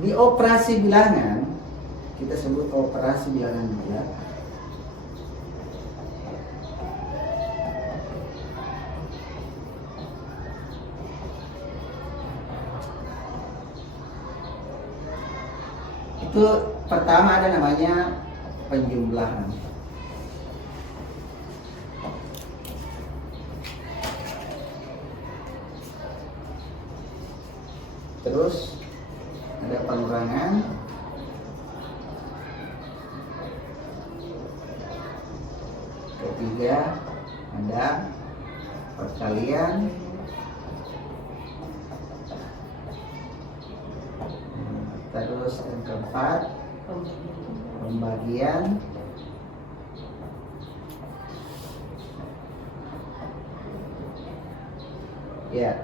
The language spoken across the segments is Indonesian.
Di operasi bilangan, kita sebut operasi bilangan bulat. Itu pertama ada namanya penjumlahan. Terus ada pengurangan. Ketiga ada perkalian. Terus yang keempat pembagian. Ya,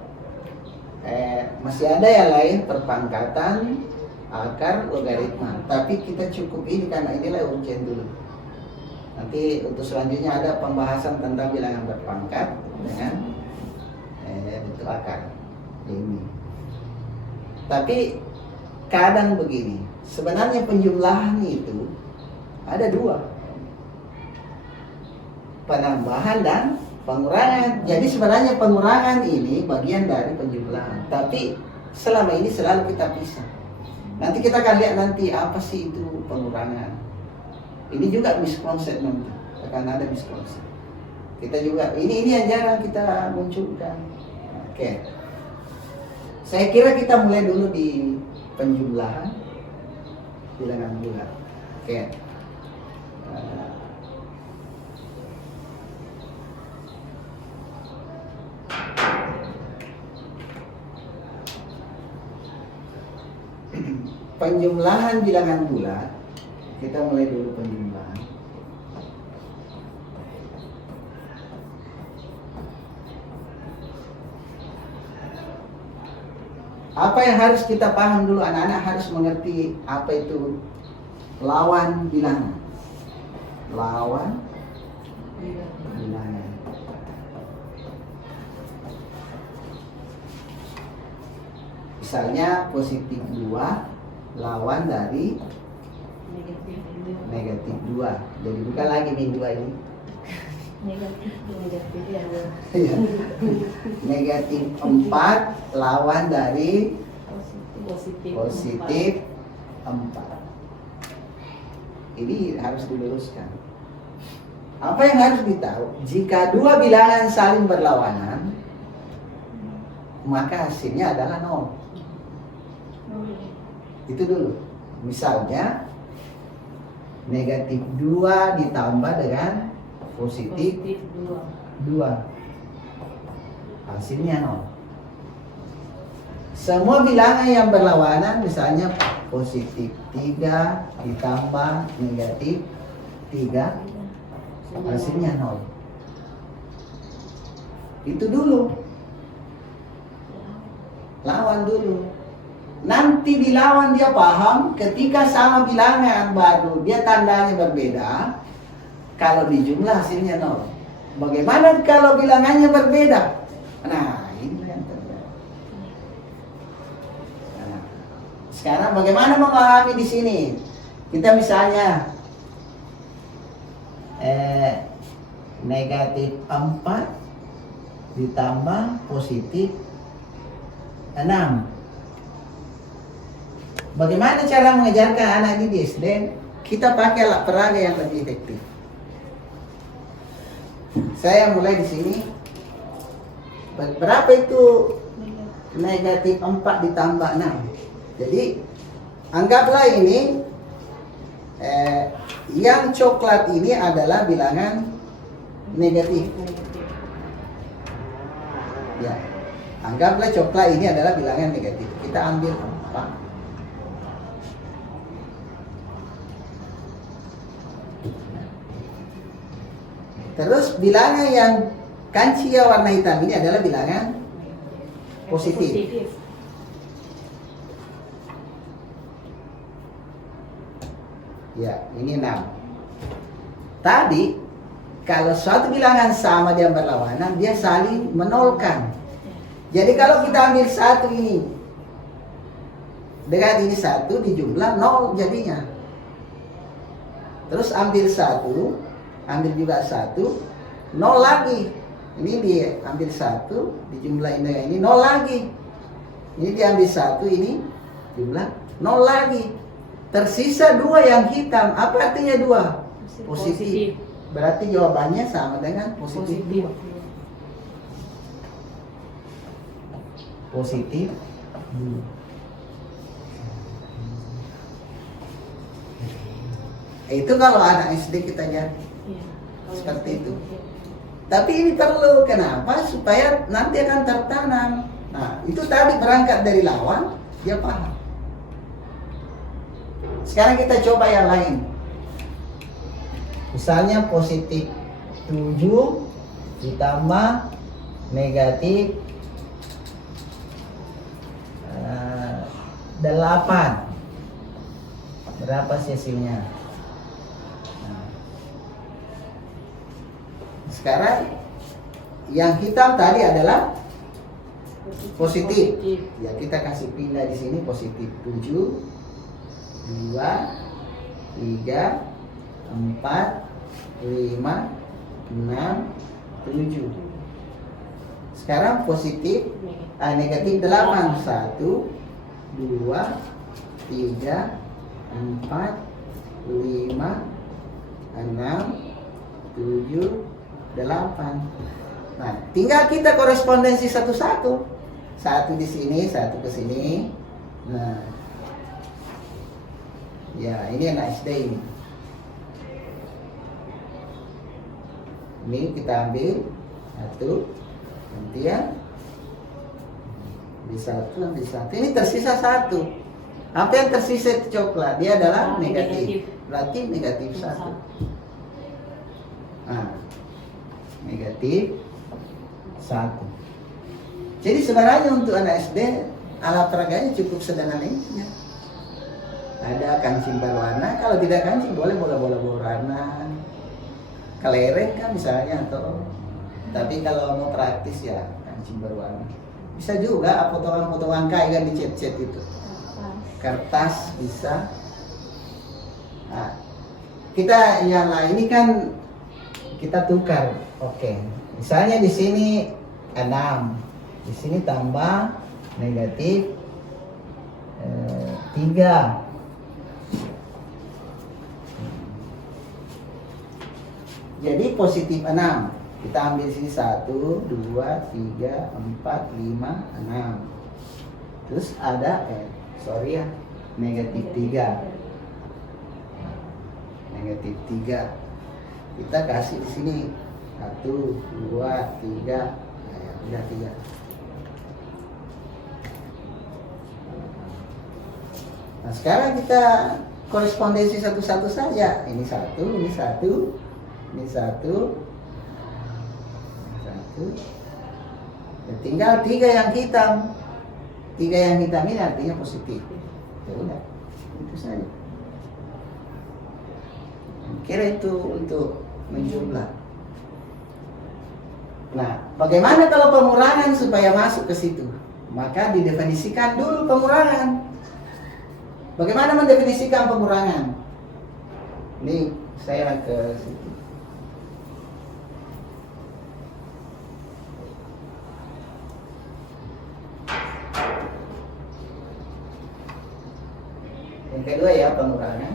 masih ada yang lain, perpangkatan, akar, logaritma. Tapi kita cukup ini karena inilah ujian dulu. Nanti untuk selanjutnya ada pembahasan tentang bilangan berpangkat dengan bentuk akar ini. Tapi kadang begini, sebenarnya penjumlahan itu ada dua, penambahan dan pengurangan. Jadi sebenarnya pengurangan ini bagian dari penjumlahan, tapi selama ini selalu kita pisah. Nanti kita akan lihat nanti apa sih itu pengurangan. Ini juga miskonsep, nanti akan ada miskonsep. Kita juga ini yang jarang kita munculkan. Oke. Saya kira kita mulai dulu di penjumlahan bilangan bulat. Oke. Penjumlahan bilangan bulat, kita mulai dulu penjumlahan. Apa yang harus kita paham dulu, anak-anak harus mengerti apa itu lawan bilangan. Lawan bilangan. Misalnya positif 2 lawan dari negatif 2. Jadi bukan lagi min 2 ini. Negatif 4 lawan dari positif 4. Ini harus diluruskan. Apa yang harus ditahu? Jika dua bilangan saling berlawanan, maka hasilnya adalah 0. Itu dulu. Misalnya negatif 2 ditambah dengan positif 2. Hasilnya 0. Semua bilangan yang berlawanan, misalnya positif 3 ditambah negatif 3, hasilnya 0. Itu dulu. Lawan dulu. Nanti dilawan dia paham ketika sama bilangan baru dia tandanya berbeda. Kalau dijumlah hasilnya 0. Bagaimana kalau bilangannya berbeda? Nah, ini yang terjadi. Nah, sekarang bagaimana memahami di sini? Kita misalnya negatif 4 ditambah positif 6. Bagaimana cara mengajarkan anak ini di SD? Kita pakai alat peraga yang lebih efektif. Saya mulai di sini. Berapa itu negatif 4 ditambah 6? Jadi anggaplah ini yang coklat ini adalah bilangan negatif. Ya, anggaplah coklat ini adalah bilangan negatif. Kita ambil 4. Terus bilangan yang kancia warna hitam ini adalah bilangan positif. Ya, ini 6. Tadi kalau suatu bilangan sama dia berlawanan, dia saling menolkan. Jadi kalau kita ambil satu ini, Dengan ini 1 dijumlah 0 jadinya. Terus ambil 1, ambil juga 1, 0 lagi. Ini diambil 1, dijumlahin dengan ini 0 lagi. Ini diambil 1, ini jumlah 0 lagi. Tersisa 2 yang hitam. Apa artinya 2? Positif. Berarti jawabannya sama dengan positif 2. Positif 2. Itu kalau anak SD kita jadi seperti itu. Tapi ini perlu kenapa? Supaya nanti akan tertanam. Nah, itu tadi berangkat dari lawan, dia paham. Sekarang kita coba yang lain. Misalnya positif 7 ditambah negatif 8. Berapa sisinya? Sekarang yang hitam tadi adalah positif. Ya, kita kasih pindah di sini positif 7, 2, 3, 4, 5, 6, 7. Sekarang positif negatif 8. 1, 2, 3, 4, 5, 6, 7, 8. Nah, tinggal kita korespondensi satu-satu. 1 di sini, 1 ke sini. Nah, ya ini anak SD ini. Ini kita ambil 1, gantian. Di 1, ambil 1. Ini tersisa 1. Apa yang tersisa itu coklat? Dia adalah negatif. Berarti negatif 1. Nah, negatif 1. Jadi sebenarnya untuk anak SD alat peraganya cukup sederhana ini. Ada kancing berwarna, kalau tidak kancing boleh bola-bola berwarna, kelereng kan misalnya, atau tapi kalau mau praktis ya kancing berwarna. Bisa juga potongan-potongan kain kan dicet-cet itu. Kertas bisa. Nah, kita yang lain ini kan kita tukar. Oke, misalnya di sini 6, di sini tambah negatif 3. Jadi positif 6. Kita ambil di sini 1, 2, 3, 4, 5, 6. Terus ada negatif 3. Negatif 3. Kita kasih di sini 1, 2, 3. Udah 3. Nah, sekarang kita korespondensi satu-satu saja. Ini 1, ini 1, ini 1, 1. Ya, tinggal 3 yang hitam. 3 yang hitam ini artinya positif. Ya udah, itu saja. Kira itu untuk menjumlah. Nah, bagaimana kalau pengurangan supaya masuk ke situ? Maka didefinisikan dulu pengurangan. Bagaimana mendefinisikan pengurangan? Ini saya ke situ. Yang kedua ya, pengurangan.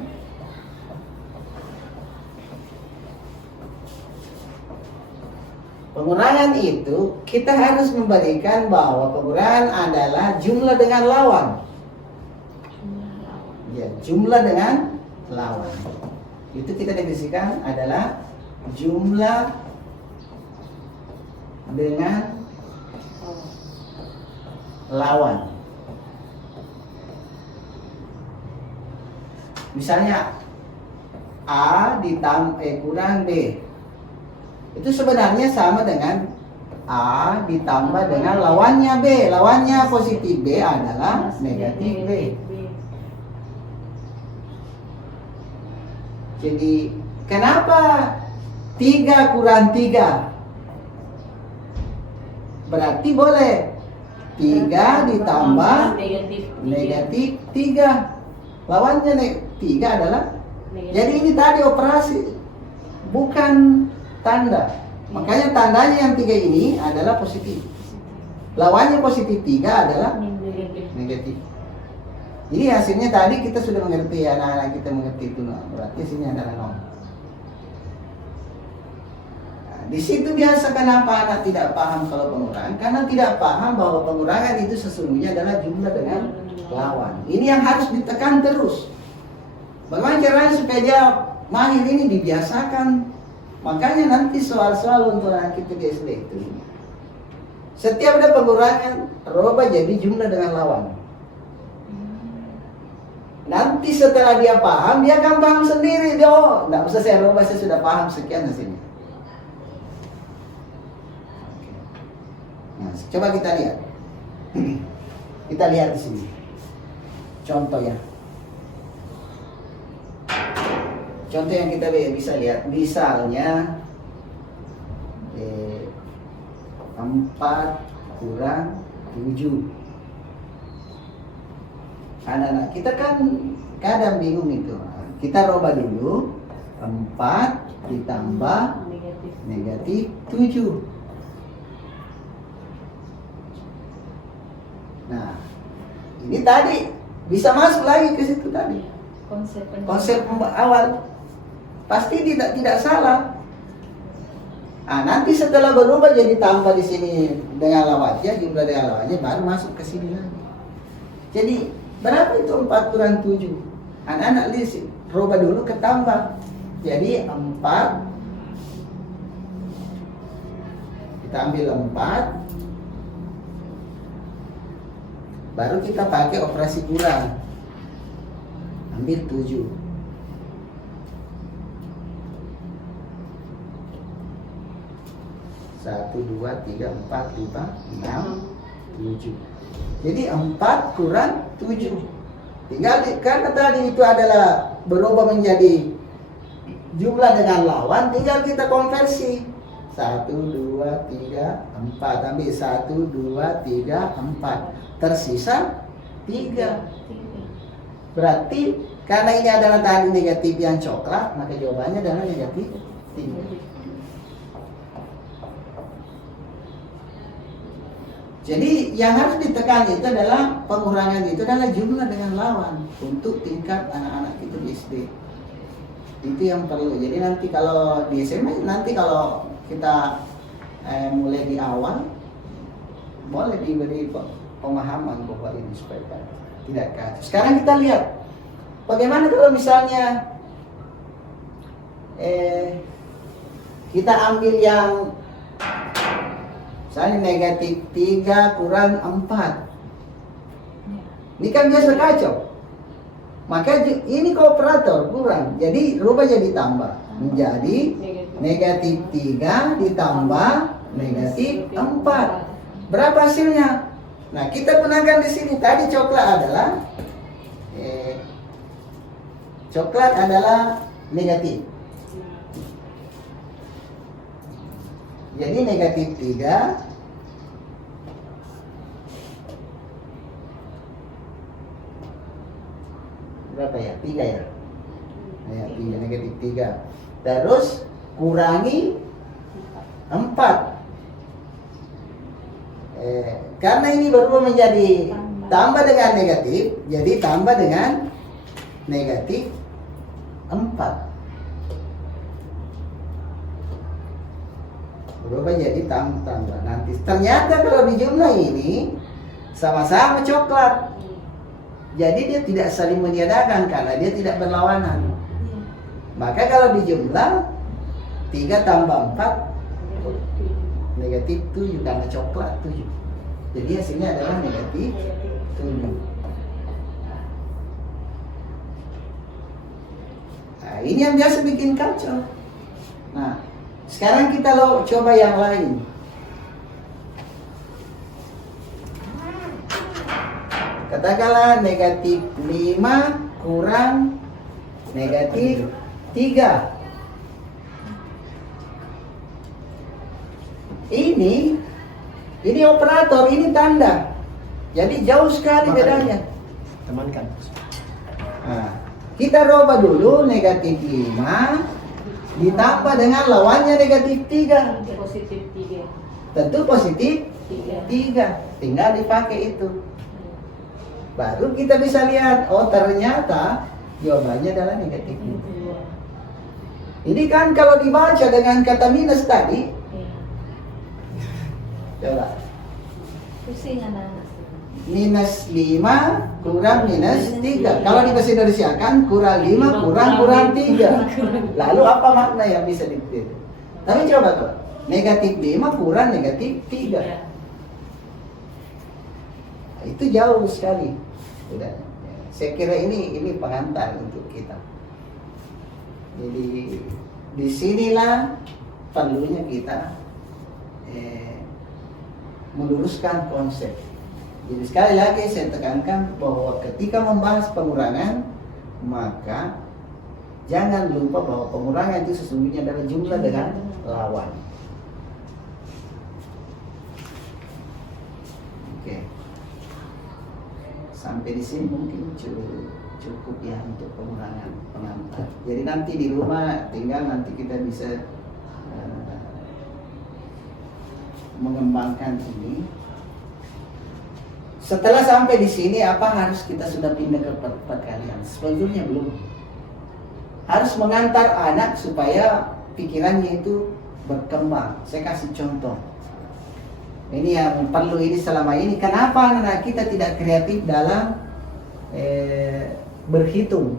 Pengurangan itu kita harus membalikan bahwa pengurangan adalah jumlah dengan lawan. Ya, jumlah dengan lawan. Itu kita definisikan adalah jumlah dengan lawan. Misalnya A ditambah kurang B. Itu sebenarnya sama dengan A ditambah dengan lawannya B. Lawannya positif B adalah negatif B. Jadi kenapa 3 kurang 3? Berarti boleh 3 ditambah negatif 3. Lawannya 3 adalah, jadi ini tadi operasi, bukan tanda. Makanya tandanya yang 3 ini adalah positif. Lawannya positif 3 adalah negatif. Jadi hasilnya tadi kita sudah mengerti, anak-anak kita mengerti itu, berarti sini adalah 0. Nah, di situ biasa kenapa anak tidak paham kalau pengurangan? Karena tidak paham bahwa pengurangan itu sesungguhnya adalah jumlah dengan lawan. Ini yang harus ditekan terus. Bagaimana caranya supaya dia mahir ini dibiasakan? Makanya nanti soal-soal untuk anak kita di SD itu, setiap ada pengurangan, rubah jadi jumlah dengan lawan. Nanti setelah dia paham, dia akan paham sendiri. Dia, oh, nggak usah saya rubah, saya sudah paham sekian hasilnya. Nah, coba kita lihat. Kita lihat di sini. Contoh ya. Contoh yang kita bisa lihat, misalnya 4 kurang 7. Anak-anak kita kan kadang bingung itu. Kita rubah dulu. 4 ditambah negatif 7. Nah, ini tadi bisa masuk lagi ke situ tadi. Konsep awal pasti tidak salah. Nah, nanti setelah berubah jadi tambah di sini dengan lawannya, jumlah dengan lawannya, baru masuk ke sini lagi. Jadi berapa itu 4 kurang 7? Anak-anak lihat, rubah dulu ke tambah. Jadi 4, kita ambil 4, baru kita pakai operasi kurang, ambil 7. Satu, 2, 3, 4, 5, 6, 7. Jadi 4 kurang 7. Tinggal karena tadi itu adalah berubah menjadi jumlah dengan lawan, tinggal kita konversi. 1, 2, 3, 4. Ambil 1, 2, 3, 4. Tersisa 3. Berarti karena ini adalah tadi negatif yang coklat, maka jawabannya adalah negatif 3. Jadi yang harus ditekan itu adalah pengurangan, itu adalah jumlah dengan lawan untuk tingkat anak-anak itu di SD. Itu yang perlu. Jadi nanti kalau di SMA, nanti kalau kita mulai di awal, boleh diberi pemahaman bahwa ini supaya tidak kacau. Sekarang kita lihat bagaimana kalau misalnya kita ambil yang misalnya negatif 3 kurang 4. Ini kan biasa kacau. Maka ini kooperator kurang. Jadi rubah jadi tambah. Menjadi negatif 3 ditambah negatif 4. Berapa hasilnya? Nah, kita gunakan di sini. Tadi coklat adalah negatif. Jadi negatif 3 berapa ya? 3 ya? Ya, 3, negatif 3. Terus kurangi 4. Karena ini berubah menjadi tambah dengan negatif, jadi tambah dengan negatif 4. Berubah jadi tambah. Nanti ternyata kalau di jumlah ini sama-sama coklat. Jadi dia tidak saling meniadakan karena dia tidak berlawanan. Maka kalau di jumlah 3 tambah 4 negatif 7 karena coklat 7. Jadi hasilnya adalah negatif 7. Nah, ini yang biasa bikin kacau. Nah, sekarang kita coba yang lain. Katakanlah negatif 5 kurang negatif 3. Ini operator, ini tanda. Jadi jauh sekali Makanya. bedanya. Temankan. Nah, kita rubah dulu negatif 5 ditambah dengan lawannya negatif 3. Positif 3. Tentu positif 3. 3. Tinggal dipakai itu. Baru kita bisa lihat, oh ternyata jawabannya adalah negatif 5. Ini kan kalau dibaca dengan kata minus tadi, coba. Pusing anak-anak. Minus 5 kurang minus 3. Kalau di bahasa Indonesia kan kurang 5 kurang 3. Lalu apa makna yang bisa dipilih? Tapi coba tuh, negatif 5 kurang negatif 3. Itu jauh sekali. Udah. Saya kira ini pengantar untuk kita. Jadi disinilah perlunya kita meluruskan konsep. Jadi sekali lagi saya tekankan bahwa ketika membahas pengurangan, maka jangan lupa bahwa pengurangan itu sesungguhnya adalah jumlah dengan lawan. Oke. Sampai di sini mungkin cukup ya untuk pengurangan pengantar. Jadi nanti di rumah tinggal nanti kita bisa mengembangkan ini. Setelah sampai di sini, apa harus kita sudah pindah ke perkalian? Sebetulnya belum. Harus mengantar anak supaya pikirannya itu berkembang. Saya kasih contoh. Ini yang perlu ini selama ini. Kenapa anak kita tidak kreatif dalam berhitung?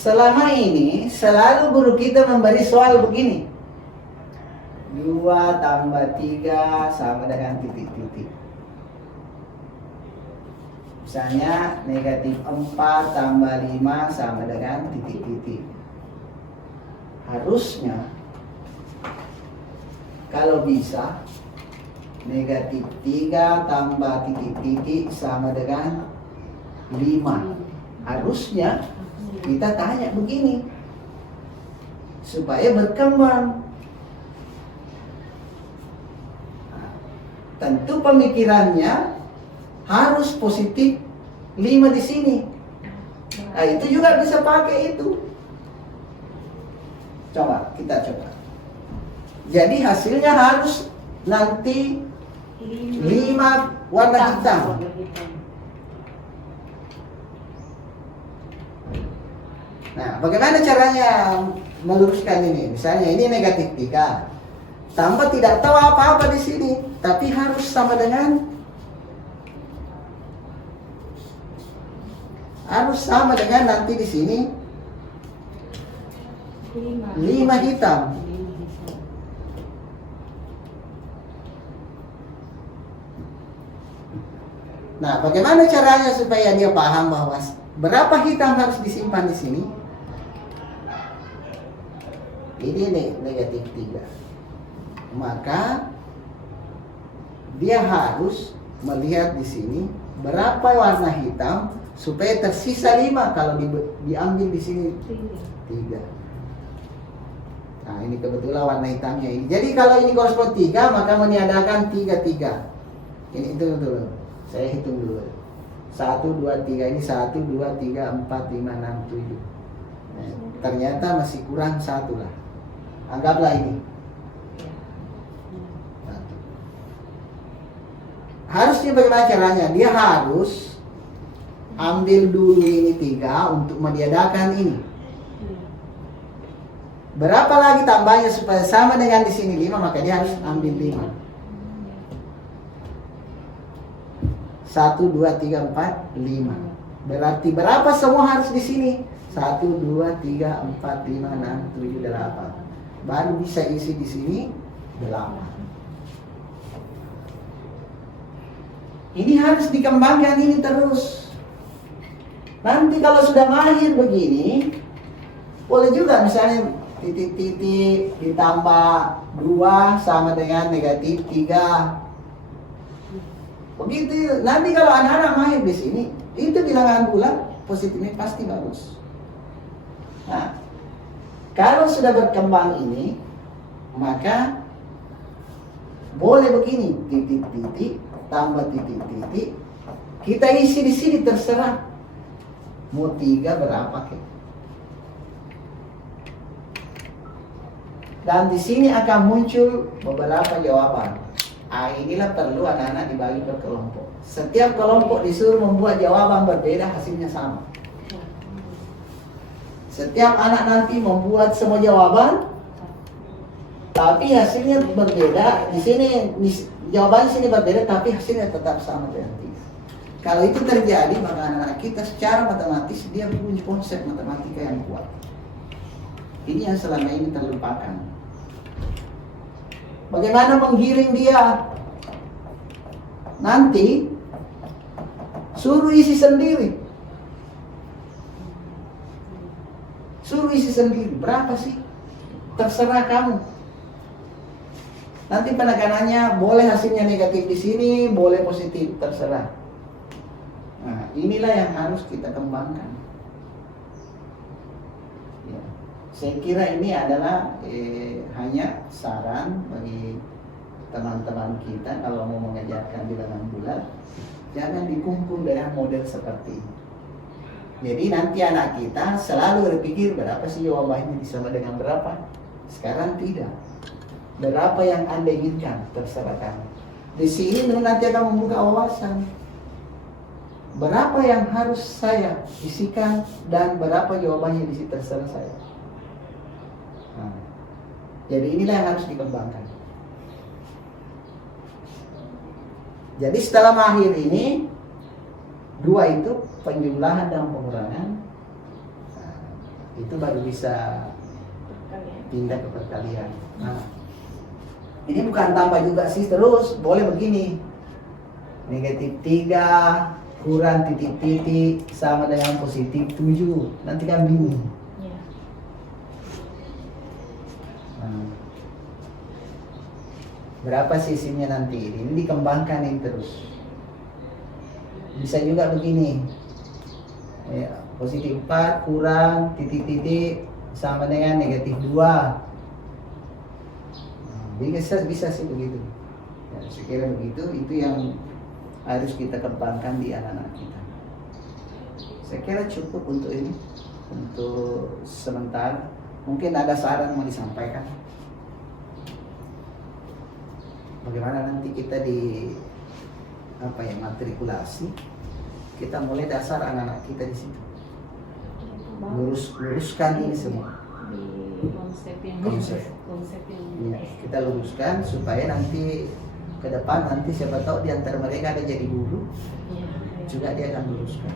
Selama ini selalu guru kita memberi soal begini. 2 tambah 3 sama dengan titik-titik. Misalnya negatif 4 tambah 5 sama dengan titik-titik. Harusnya kalau bisa negatif 3 tambah titik-titik sama dengan 5. Harusnya kita tanya begini supaya berkembang. Nah, tentu pemikirannya harus positif 5 di sini. Nah, itu juga bisa pakai itu. Coba kita coba. Jadi hasilnya harus nanti 5 warna hitam. Nah, bagaimana caranya meluruskan ini? Misalnya ini negatif 3. Tambah tidak tahu apa-apa di sini, tapi harus sama dengan nanti di sini 5 hitam. Nah, bagaimana caranya supaya dia paham bahwa berapa hitam harus disimpan di sini? Ini negatif 3. Maka dia harus melihat di sini berapa warna hitam supaya tersisa 5 kalau diambil di sini 3. Nah, ini kebetulan warna hitamnya ini. Jadi kalau ini korespon 3, maka meniadakan 3. Ini itu dulu. Saya hitung dulu. 1, 2, 3. Ini 1, 2, 3, 4, 5, 6, 7. Nah, ternyata masih kurang 1 lah. Anggaplah ini. Harusnya bagaimana caranya? Dia harus ambil dulu ini 3 untuk meniadakan ini. Berapa lagi tambahnya supaya sama dengan di sini 5, maka dia harus ambil 5. 1, 2, 3, 4, 5. Berarti berapa semua harus di sini? 1, 2, 3, 4, 5, 6, 7, 8. Baru bisa isi di sini 8. Ini harus dikembangkan ini terus. Nanti kalau sudah mahir begini, boleh juga misalnya titik-titik ditambah 2 sama dengan negatif 3. Begitu. Nanti kalau anak-anak mahir di sini, itu bilangan bulat positifnya pasti bagus. Nah, Kalau sudah berkembang ini, maka boleh begini, titik-titik, tambah titik-titik. Kita isi di sini terserah. Mau 3 berapa kek. Dan di sini akan muncul beberapa jawaban. Inilah perlu anak-anak dibagi per kelompok. Setiap kelompok disuruh membuat jawaban berbeda, hasilnya sama. Setiap anak nanti membuat semua jawaban, tapi hasilnya berbeda. Di sini jawaban di sini berbeda, tapi hasilnya tetap sama dengan 3. Kalau itu terjadi, maka anak-anak kita secara matematis dia punya konsep matematika yang kuat. Ini yang selama ini terlupakan. Bagaimana menggiring dia? Nanti suruh isi sendiri. Suruh isi sendiri. Berapa sih? Terserah kamu. Nanti penekanannya boleh hasilnya negatif di sini, boleh positif, terserah. Nah, inilah yang harus kita kembangkan. Ya. Saya kira ini adalah hanya saran bagi teman-teman kita kalau mau mengajarkan bilangan bulat, jangan dikungkung dengan model seperti ini. Jadi nanti anak kita selalu berpikir berapa sih jawabannya sama dengan berapa. Sekarang tidak. Berapa yang Anda inginkan terserah kamu. Di sini nanti akan membuka wawasan. Berapa yang harus saya isikan dan berapa jawabannya di situ terserah saya. Nah, jadi inilah yang harus dikembangkan. Jadi setelah akhir ini, 2 itu penjumlahan dan pengurangan, nah, itu baru bisa pindah ke perkalian. Nah, ini bukan tambah juga sih, terus boleh begini, negatif 3 kurang titik-titik sama dengan positif 7, nanti kan bingung. Berapa sisinya nanti? Ini dikembangkan ini terus. Bisa juga begini. Ya, positif 4 kurang titik-titik sama dengan negatif 2. Bisa sih begitu. Ya, saya kira begitu. Itu yang harus kita kembangkan di anak-anak kita. Saya kira cukup untuk ini. Untuk sementara. Mungkin ada saran mau disampaikan. Bagaimana nanti kita di matrikulasi, kita mulai dasar anak-anak kita di situ, luruskan ini semua di konsep yang ya, kita luruskan supaya nanti ke depan nanti siapa tahu di antara mereka ada jadi guru, juga dia akan luruskan.